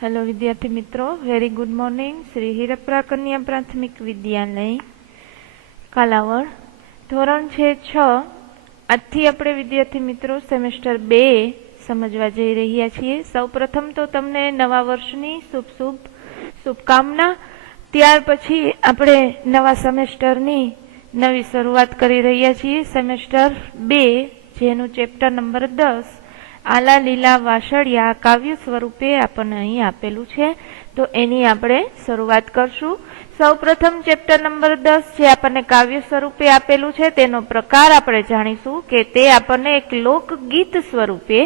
Hello विद्यार्थी मित्रों, very good morning. Shri हीरप्पा कन्या प्राथमिक विद्यालय कालावड़ धोरण छे 6। આજથી આપણે વિદ્યાર્થી મિત્રો સેમેસ્ટર 2 સમજવા જઈ રહ્યા છીએ। સૌપ્રથમ તો તમને નવા વર્ષની શુભકામના। ત્યાર પછી આપણે નવા સેમેસ્ટરની નવી શરૂઆત કરી રહ્યા છીએ। સેમેસ્ટર 2 જેનું ચેપ્ટર નંબર 10 આલા લીલા વાસળિયા કાવ્ય સ્વરૂપે આપણને અહીં આપેલું છે, તો એની આપણે શરૂઆત કરશું। સૌપ્રથમ ચેપ્ટર નંબર 10 જે આપણને કાવ્ય સ્વરૂપે આપેલું છે તેનો પ્રકાર આપણે જાણીશું કે તે આપણને એક લોકગીત સ્વરૂપે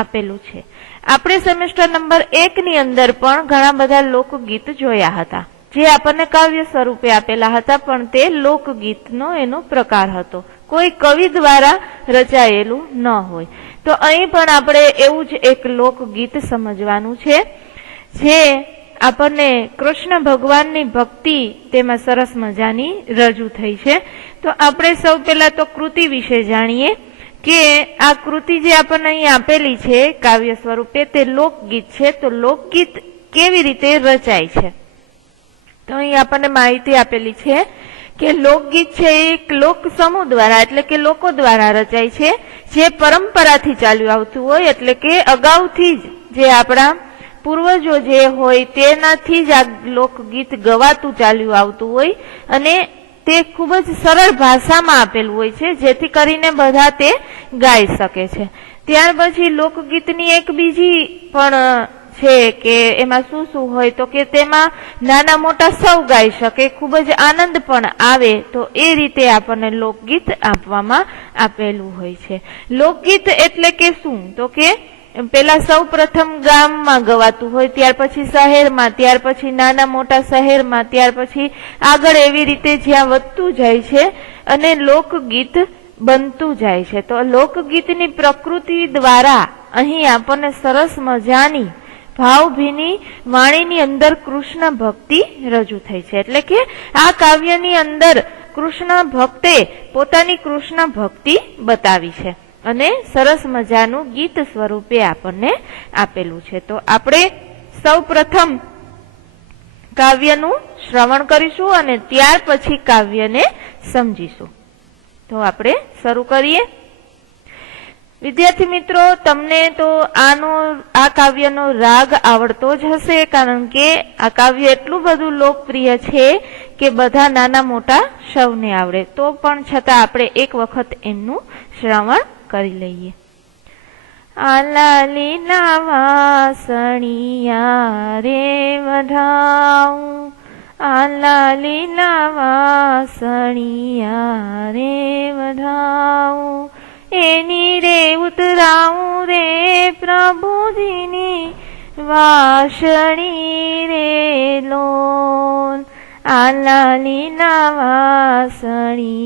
આપેલું છે। આપણે સેમેસ્ટર નંબર 1 ની અંદર પણ ઘણા બધા લોકગીત જોયા હતા જે આપણને કાવ્ય સ્વરૂપે આપેલા હતા, પણ તે લોકગીતનો એનો પ્રકાર હતો, કોઈ કવિ દ્વારા રચાયેલું ન હોય। તો અહીં પણ આપણે એવું જ એક લોકગીત સમજવાનું છે જે આપણને કૃષ્ણ ભગવાનની ભક્તિ તેમાં સરસ મજાની રજૂ થઈ છે। તો આપણે સૌ પહેલા તો કૃતિ વિશે જાણીએ કે આ કૃતિ જે આપણને અહીં આપેલી છે કાવ્ય સ્વરૂપે તે લોકગીત છે। તો લોકગીત કેવી રીતે રચાય છે, તો અહીં આપણને માહિતી આપેલી છે કે લોકગીત છે એક લોક સમૂહ દ્વારા એટલે કે લોકો દ્વારા રચાય છે, જે પરંપરાથી ચાલ્યું આવતું હોય, એટલે કે અગાઉથી જ જે આપણા પૂર્વજો જે હોય તેનાથી જ આ લોકગીત ગવાતું ચાલ્યું આવતું હોય અને તે ખૂબ જ સરળ ભાષામાં આપેલું હોય છે જેથી કરીને બધા તે ગાઈ શકે છે। ત્યાર પછી લોકગીતની એક બીજી પણ છે કે એમાં શું શું હોય, તો કે તેમાં નાના મોટા સૌ ગાઈ શકે, ખૂબ જ આનંદ પણ આવે, તો એ રીતે આપણને લોકગીત આપવામાં આપેલું હોય છે। લોકગીત એટલે કે શું, તો કે પેલા સૌ પ્રથમ ગામમાં ગવાતું હોય, ત્યાર પછી શહેરમાં, ત્યાર પછી નાના મોટા શહેરમાં, ત્યાર પછી આગળ એવી રીતે જ્યાં વધતું જાય છે અને લોકગીત બનતું જાય છે। તો લોકગીતની પ્રકૃતિ દ્વારા અહીં આપણને સરસ મજાની ભાવભીની વાણીની અંદર કૃષ્ણ ભક્તિ રજૂ થઈ છે, એટલે કે આ કાવ્યની અંદર કૃષ્ણ ભક્તે પોતાની કૃષ્ણ ભક્તિ બતાવી છે અને સરસ મજાનું ગીત સ્વરૂપે આપણને આપેલું છે। તો આપણે સૌ પ્રથમ કાવ્યનું શ્રવણ કરીશું અને ત્યાર પછી કાવ્યને સમજીશું। તો આપણે શરૂ કરીએ। વિદ્યાર્થી મિત્રો, તમને તો આ કાવ્યનો રાગ આવડતો જ હશે, કારણ કે આ કાવ્ય એટલું બધું લોકપ્રિય છે કે બધા નાના મોટા સૌને આવડે, તો પણ છતાં આપણે એક વખત એમનું શ્રવણ કરી લઈએ। આલા લીલા વાસણિયા રે વઢાઉં, આલા લીલા વાસણિયા રે વઢાઉં, એની રે ઉતરાઉં રે પ્રભુજીની વાસણી રે લોન, આલા લીલા વાસણિયા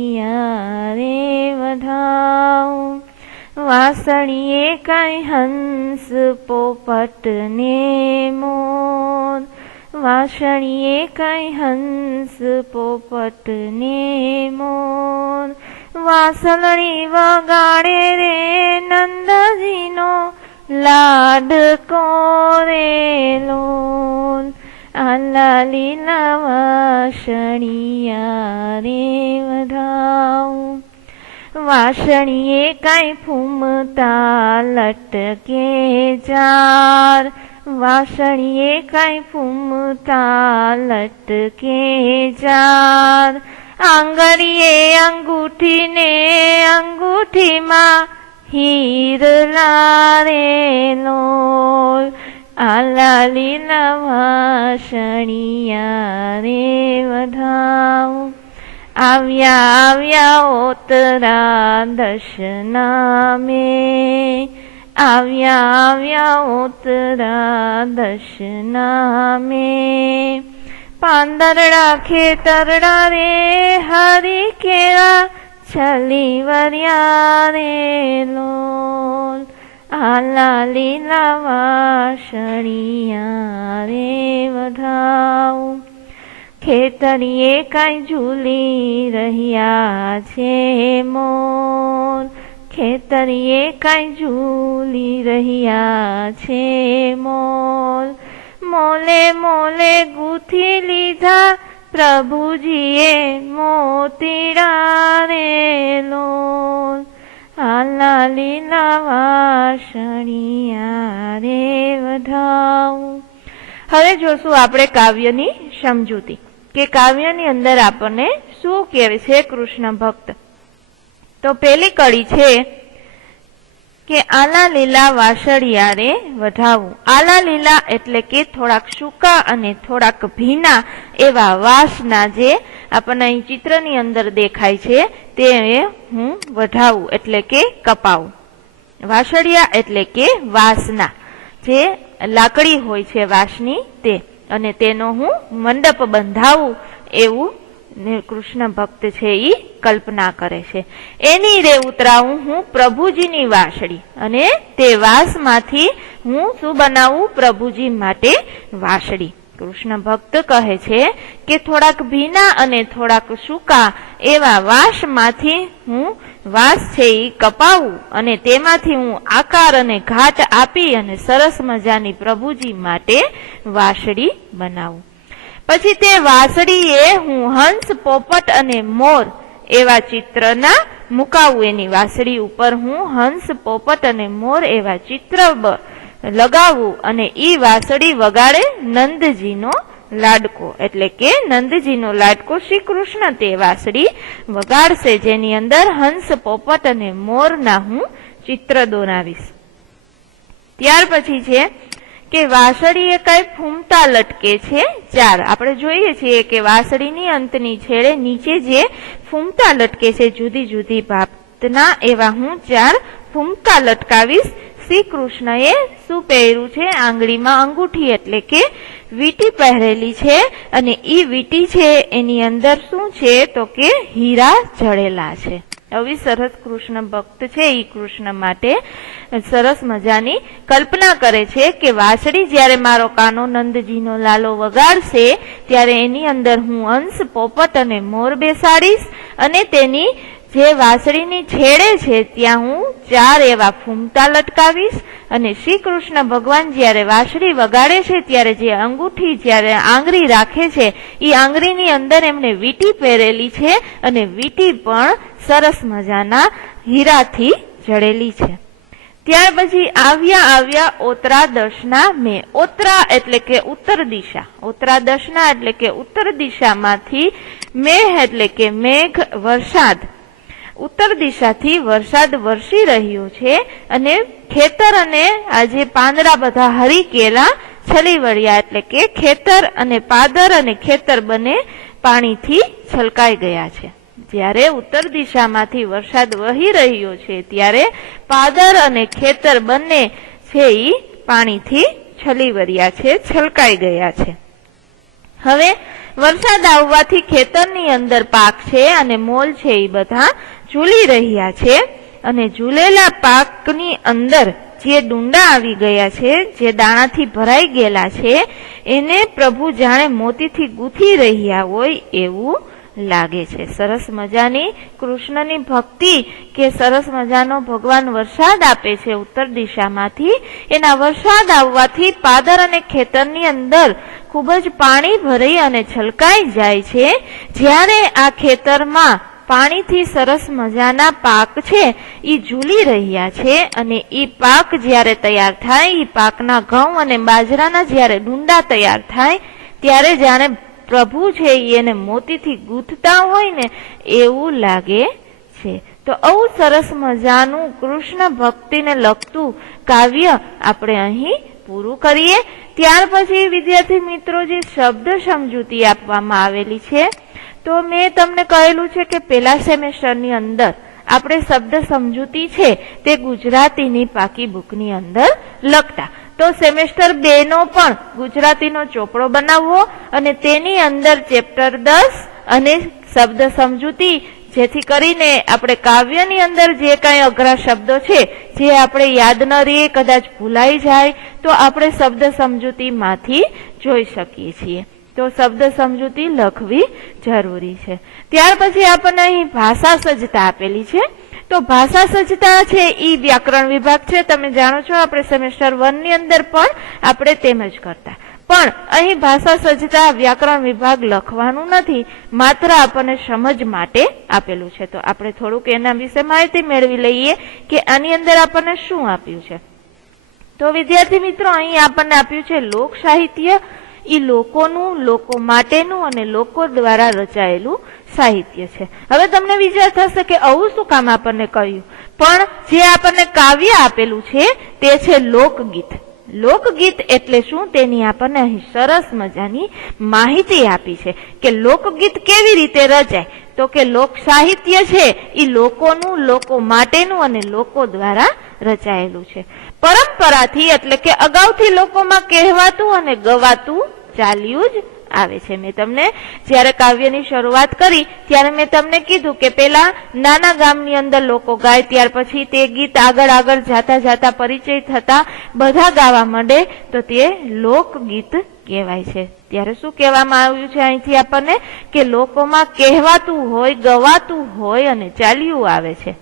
રે વઢાઉં, વાસણીએ કાંઈ હંસ પોપટ ને મોર, વાસણીએ કાંઈ હંસ પોપટ ને મોર, વાસળી વગાડે રે નંદજીનો લાડકો રે લોલ, આલા લીલા વાસણિયા રે વઢાઉં, વાસણીએ કાંઈ ફૂમતા લટકે ચાર, વાસણીએ કાંઈ ફૂમતા લટકે ચાર, આંગળીએ અંગૂઠી ને અંગૂઠીમાં હીરલા રે લોલ, આલા લીલા વાસણિયા રે વઢાઉં, આવ્યા આવ્યા ઓતરા દશના મે, આવ્યા આવ્યા ઓતરા દશના મે, પાંદરડા ખેતરડા રે હરી કેળા છલી વર્યા રે લોલ, આલા લીલા વાસણિયા રે વઢાઉં, ખેતરીએ કાંઈ ઝૂલી રહ્યા છે મોર, ખેતરીએ કાંઈ ઝૂલી રહ્યા છે મોર, મોલે મોલે ગૂંથી લીધા પ્રભુજીએ મોતીડા રે લોલ, આલા લીલા વાસણિયા રે વધાવું. હવે જોશું આપણે કાવ્યની સમજૂતી કે કાવ્યની અંદર આપણને શું કહેવાય છે કૃષ્ણ ભક્ત. તો પેલી કડી છે કે આલા લીલા વાસળિયા રે વઢાવું. આલા લીલા એટલે કે થોડાક સૂકા અને થોડાક ભીના એવા વાસના જે આપણને અહીં ચિત્રની અંદર દેખાય છે તે હું વઢાવું એટલે કે કપાવું. વાસળિયા એટલે કે વાસના, જે લાકડી હોય છે વાસની તે, અને તેનો હું મંડપ બંધાવું એવું કૃષ્ણ ભક્ત છે એ કલ્પના કરે છે. એની રે ઉતરાવું હું પ્રભુજીની વાસળી, અને તે વાસમાંથી હું શું બનાવું? પ્રભુજી માટે વાસળી. કૃષ્ણ ભક્ત કહે છે કે થોડાક ભીના અને થોડાક સૂકા એવા વાસમાંથી હું વાસ છે એ કપાવું અને તેમાંથી હું આકાર અને ઘાટ આપી અને સરસ મજાની પ્રભુજી માટે વાસળી બનાવું. પછી તે વાસળીએ હું હંસ, પોપટ અને મોર એવા ચિત્રના મુકાવું. એની વાસળી ઉપર હું હંસ, પોપટ અને મોર એવા ચિત્ર લગાવું અને ઈ વાસળી વગાડે નંદજીનો લાડકો, એટલે કે નંદજીનો લાડકો શ્રી કૃષ્ણ તે વાસળી વગાડશે, જેની અંદર હંસ, પોપટ અને મોરના હું ચિત્ર દોરાવીશ. ત્યાર પછી છે કે વાસળીએ કઈ ફૂમતા લટકે છે 4. આપણે જોઈએ છીએ કે વાસળીની અંતની છેડે નીચે જે ફૂમતા લટકે છે જુદી જુદી ભાતના, એવા હું 4 ફૂમતા લટકાવીશ. શ્રી કૃષ્ણએ શું પહેર્યું છે? આંગળીમાં અંગૂઠી એટલે કે વીંટી પહેરેલી છે, અને ઈ વીંટી છે એની અંદર શું છે તો કે હીરા જડેલા છે. આવી સરસ કૃષ્ણ ભક્ત છે એ કૃષ્ણ માટે સરસ મજાની કલ્પના કરે છે કે વાસળી જ્યારે મારો કાનો નંદજીનો લાલો વગાડશે ત્યારે એની અંદર હું હંસ, પોપટ અને મોર બેસાડીશ, અને તેની જે વાસળીની છેડે છે ત્યાં હું 4 એવા ફૂમતા લટકાવીશ. અને શ્રી કૃષ્ણ ભગવાન જ્યારે વાસળી વગાડે છે ત્યારે જે અંગૂઠી જ્યારે આંગળી રાખે છે એ આંગળીની અંદર એમણે વીંટી પહેરેલી છે, અને વીંટી પણ સરસ મજાના હીરાથી જડેલી છે. ત્યાર પછી આવ્યા ઓતરા દશના મેં. ઓતરા એટલે કે ઉત્તર દિશા, ઓતરા દશના એટલે કે ઉત્તર દિશામાંથી, મેઘ એટલે કે મેઘ, વરસાદ. ઉત્તર દિશાથી વરસાદ વરસી રહ્યો છે, અને ખેતર અને આજે પાંદડા બધા હરી કેલા છલી વળ્યા, એટલે કે ખેતર અને પાદર અને ખેતર બંને પાણીથી છલકાઈ ગયા છે. જ્યારે ઉત્તર દિશામાંથી વરસાદ વહી રહ્યો છે ત્યારે પાદર અને ખેતર બંને છે એ પાણીથી છલી વળ્યા છે, છલકાઈ ગયા છે. હવે વરસાદ આવવાથી ખેતરની અંદર પાક છે અને મોલ છે એ બધા ઝૂલી રહ્યા છે, અને ઝૂલેલા પાકની અંદર જે ડુંડા આવી ગયા છે, જે દાણાથી ભરાઈ ગયેલા છે, એને પ્રભુ જાણે મોતીથી ગૂંથી રહ્યા હોય એવું લાગે છે. સરસ મજાની કૃષ્ણની ભક્તિ કે સરસ મજાનો ભગવાન વરસાદ આપે છે ઉત્તર દિશામાંથી. એના વરસાદ આવવાથી પાદર અને ખેતરની અંદર ખૂબ જ પાણી ભરાઈ અને છલકાઈ જાય છે. જ્યારે આ ખેતરમાં પાણીથી સરસ મજાના પાક છે એ ઝૂલી રહ્યા છે, અને એ પાક જ્યારે તૈયાર થાય, એ પાકના ઘઉં અને બાજરાના જ્યારે ડુંડા તૈયાર થાય ત્યારે જાણે પ્રભુ છે એને મોતીથી ગૂંથતા હોય ને એવું લાગે છે. તો આવું સરસ મજાનું કૃષ્ણ ભક્તિને લગતું કાવ્ય આપણે અહીં પૂરું કરીએ. ત્યાર પછી વિદ્યાર્થી મિત્રો જે શબ્દ સમજૂતી આપવામાં આવેલી છે, તો મેં તમને કહેલું છે કે પહેલા સેમેસ્ટરની અંદર આપણે શબ્દ સમજૂતી છે તે ગુજરાતીની પાકી બુકની અંદર લખતા. તો સેમેસ્ટર 2 નો પણ ગુજરાતીનો ચોપડો બનાવવો અને તેની અંદર ચેપ્ટર 10 અને શબ્દ સમજૂતી, જેથી કરીને આપણે કાવ્યની અંદર જે કાંઈ અઘરા શબ્દો છે જે આપણે યાદ ન રહીએ, કદાચ ભૂલાઈ જાય, તો આપણે શબ્દ સમજૂતીમાંથી જોઈ શકીએ છીએ. તો શબ્દ સમજૂતી લખવી જરૂરી છે. ત્યાર પછી આપણને અહીં ભાષા સજ્જતા આપેલી છે. તો ભાષા સજ્જતા છે એ વ્યાકરણ વિભાગ છે. તમે જાણો છો આપણે સેમેસ્ટર 1 ની અંદર પણ આપણે તેમ જ કરતા. પણ અહીં ભાષા સજ્જતા વ્યાકરણ વિભાગ લખવાનું નથી, માત્ર આપણને સમજ માટે આપેલું છે. તો આપણે થોડુંક એના વિશે માહિતી મેળવી લઈએ કે આની અંદર આપણને શું આપ્યું છે. તો વિદ્યાર્થી મિત્રો, અહીં આપણને આપ્યું છે લોક સાહિત્ય. એ લોકોનું, લોકો માટેનું અને લોકો દ્વારા રચાયેલું સાહિત્ય છે. હવે તમને વિચાર થશે કે આવું શું કામ આપણને કહ્યું, પણ જે આપણને કાવ્ય આપેલું છે તે છે લોકગીત. લોકગીત એટલે શું તેની આપણને અહીં સરસ મજાની માહિતી આપી છે કે લોકગીત કેવી રીતે રચાય. તો કે લોક સાહિત્ય છે એ લોકોનું, લોકો માટેનું અને લોકો દ્વારા રચાયેલું છે. પરંપરાથી એટલે કે અગાઉથી લોકોમાં કહેવાતું અને ગવાતું ચાલ્યું જ આવે છે. મેં તમને જ્યારે કાવ્યની શરૂઆત કરી ત્યારે મેં તમને કીધું કે પેલા નાના ગામની અંદર લોકો ગાય, ત્યાર પછી તે ગીત આગળ આગળ જાતા જાતા પરિચય થતા બધા ગાવા માંડે તો તે લોકગીત કહેવાય છે. ત્યારે શું કહેવામાં આવ્યું છે અહીંથી આપણને કે લોકોમાં કહેવાતું હોય, ગવાતું હોય અને ચાલ્યું આવે છે.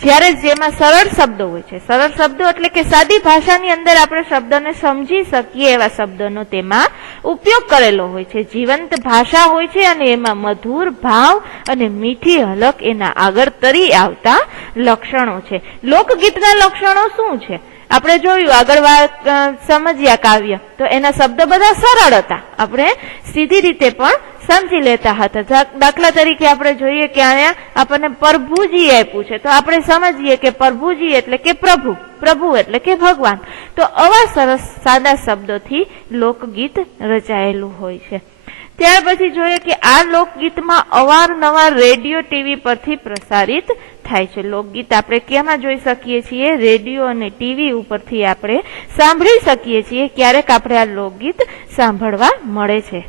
જ્યારે જેમાં સરળ શબ્દો હોય છે, સરળ શબ્દો એટલે કે સાદી ભાષાની અંદર આપણે શબ્દને સમજી શકીએ એવા શબ્દોનો તેમાં ઉપયોગ કરેલો હોય છે. જીવંત ભાષા હોય છે અને એમાં મધુર ભાવ અને મીઠી હલક એના આગળ તરી આવતા લક્ષણો છે. લોકગીતના લક્ષણો શું છે આપણે જોયું, આગળ સમજ્યા કાવ્ય તો એના શબ્દો બધા સરળ હતા, આપણે સીધી રીતે પણ સમજી લેતા હતા. દાખલા તરીકે આપણે જોઈએ કે અહીંયા આપણને પ્રભુજી આપ્યું છે તો આપણે સમજીએ કે પ્રભુજી એટલે કે પ્રભુ, પ્રભુ એટલે કે ભગવાન. તો આવા સરસ સાદા શબ્દોથી લોકગીત રચાયેલું હોય છે. ત્યાર પછી જોઈએ કે આ લોકગીતમાં અવારનવાર રેડિયો, ટીવી પરથી પ્રસારિત થાય છે. લોકગીત આપણે કેમાં જોઈ શકીએ છીએ? રેડિયો અને ટીવી ઉપરથી આપણે સાંભળી શકીએ છીએ. ક્યારેક આપણે આ લોકગીત સાંભળવા મળે છે,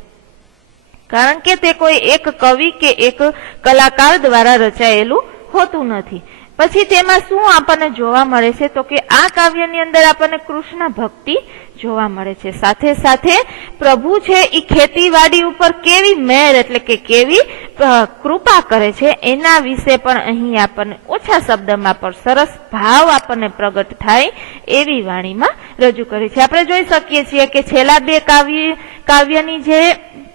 કારણ કે તે કોઈ એક કવિ કે એક કલાકાર દ્વારા રચાયેલું હોતું નથી. પછી તેમાં શું આપણને જોવા મળે છે તો કે આ કાવ્યની અંદર આપણને કૃષ્ણ ભક્તિ જોવા મળે છે. સાથે સાથે પ્રભુ છે એ ખેતીવાડી ઉપર કેવી મહેર એટલે કે કેવી કૃપા કરે છે એના વિશે પણ અહીં આપણને ઓછા શબ્દમાં પણ સરસ ભાવ આપણને પ્રગટ થાય એવી વાણીમાં રજૂ કરી છે. આપણે જોઈ શકીએ છીએ કે છેલ્લા બે કાવ્યની જે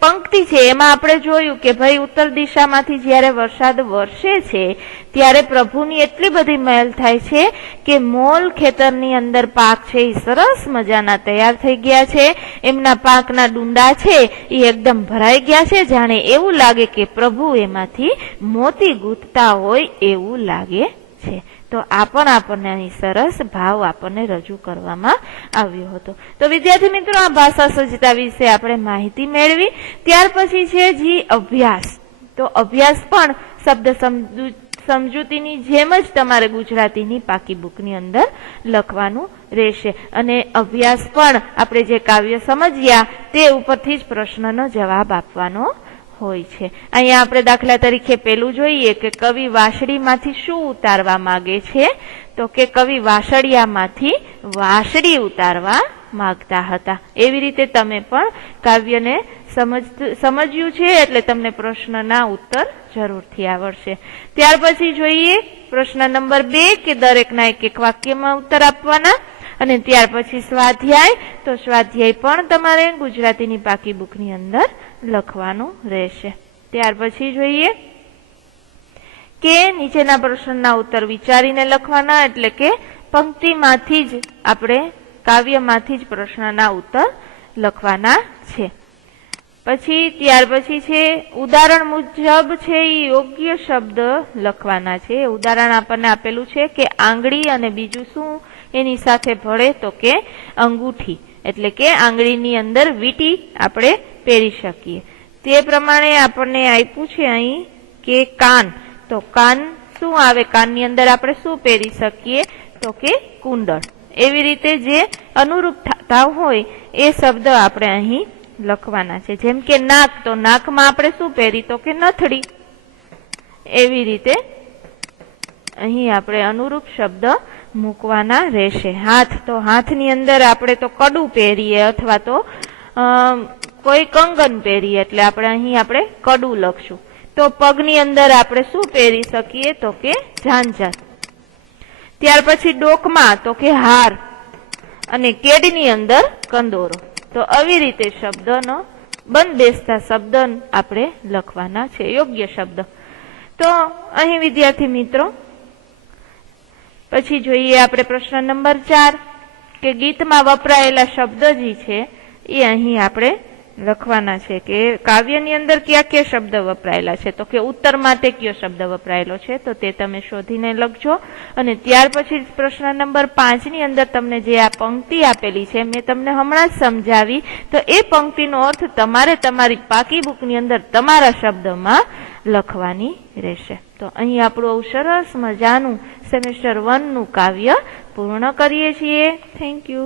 પંક્તિ છે એમાં આપણે જોયું કે ભાઈ ઉત્તર દિશામાંથી જ્યારે વરસાદ વરસે છે ત્યારે પ્રભુની એટલી બધી મહેલ થાય છે કે મોલ ખેતરની અંદર પાક છે એ સરસ મજાના તૈયાર થઈ ગયા છે. એમના પાકના ડુંડા છે એ એકદમ ભરાઈ ગયા છે, જાણે એવું લાગે કે પ્રભુ એમાંથી મોતી ગૂંથતા હોય એવું લાગે છે. તો આ પણ આપણને અહીં સરસ ભાવ આપણને રજૂ કરવામાં આવ્યો હતો. તો વિદ્યાર્થી મિત્રો, આ ભાષા સજ્જતા વિશે આપણે માહિતી મેળવી. ત્યાર પછી છે જી અભ્યાસ. તો અભ્યાસ પણ શબ્દ સમજૂતીની જેમ જ તમારે ગુજરાતીની પાકી બુકની અંદર લખવાનું રહેશે. અને અભ્યાસ પણ આપણે જે કાવ્ય સમજ્યા તે ઉપરથી જ પ્રશ્નનો જવાબ આપવાનો હોય છે. અહીંયા આપણે દાખલા તરીકે પેલું જોઈએ કે કવિ વાંસળીમાંથી શું ઉતારવા માંગે છે તો કે કવિ વાંસળિયામાંથી વાંસળી ઉતારવા માંગતા હતા. એવી રીતે તમે પણ કાવ્યને સમજ્યું છે એટલે તમને પ્રશ્નના ઉત્તર જરૂરથી આવડશે. ત્યાર પછી જોઈએ પ્રશ્ન નંબર 2 કે દરેકના એક વાક્યમાં ઉત્તર આપવાના. અને ત્યાર પછી સ્વાધ્યાય. તો સ્વાધ્યાય પણ તમારે ગુજરાતીની પાકી બુકની અંદર લખવાનું રહેશે. ત્યાર પછી જોઈએ કે નીચેના પ્રશ્નના ઉત્તર વિચારીને લખવાના, એટલે કે પંક્તિમાંથી જ આપણે કાવ્યમાંથી જ પ્રશ્નના ઉત્તર લખવાના છે. પછી ત્યાર પછી છે ઉદાહરણ મુજબ છે એ યોગ્ય શબ્દ લખવાના છે. ઉદાહરણ આપણને આપેલું છે કે આંગળી અને બીજું શું એની સાથે ભળે તો કે અંગૂઠી, એટલે કે આંગળીની અંદર વીંટી આપણે પહેરી શકીએ. તે પ્રમાણે આપણને આપ્યું છે અહીં કે કાન. તો કાન શું આવે? કાનની અંદર આપણે શું પહેરી શકીએ તો કે કુંડળ. એવી રીતે જે અનુરૂપ થતા હોય એ શબ્દ આપણે અહીં લખવાના છે. જેમ કે નાક. તો નાકમાં આપણે શું પહેરી તો કે નથડી. એવી રીતે અહીં આપણે અનુરૂપ શબ્દ મૂકવાના રહેશે. હાથ. તો હાથની અંદર આપણે તો કડું પહેરીએ અથવા તો કોઈ કંગન પહેરીએ એટલે આપણે અહીં આપણે કડું લખશું. તો પગની અંદર આપણે શું પહેરી શકીએ તો કે ઝાંઝર. ત્યાર પછી ડોકમાં તો કે હાર અને કેડની અંદર કંદોરો. તો આવી રીતે શબ્દનો બંધ બેસતા શબ્દ આપણે લખવાના છે, યોગ્ય શબ્દ. તો અહીં વિદ્યાર્થી મિત્રો પછી જોઈએ આપણે પ્રશ્ન નંબર 4 કે ગીતમાં વપરાયેલા શબ્દ જે છે એ અહીં આપણે લખવાના છે કે કાવ્યની અંદર કયા કયા શબ્દ વપરાયેલા છે. તો કે ઉત્તર માટે કયો શબ્દ વપરાયેલો છે તો તે તમે શોધીને લખજો. અને ત્યાર પછી પ્રશ્ન નંબર 5 ની અંદર તમને જે આ પંક્તિ આપેલી છે મેં તમને હમણાં જ સમજાવી, તો એ પંક્તિનો અર્થ તમારે તમારી પાકી બુકની અંદર તમારા શબ્દમાં લખવાની રહેશે. તો અહીં આપણું આવું સરસ મજાનું સેમેસ્ટર 1 નું કાવ્ય પૂર્ણ કરીએ છીએ. Thank you.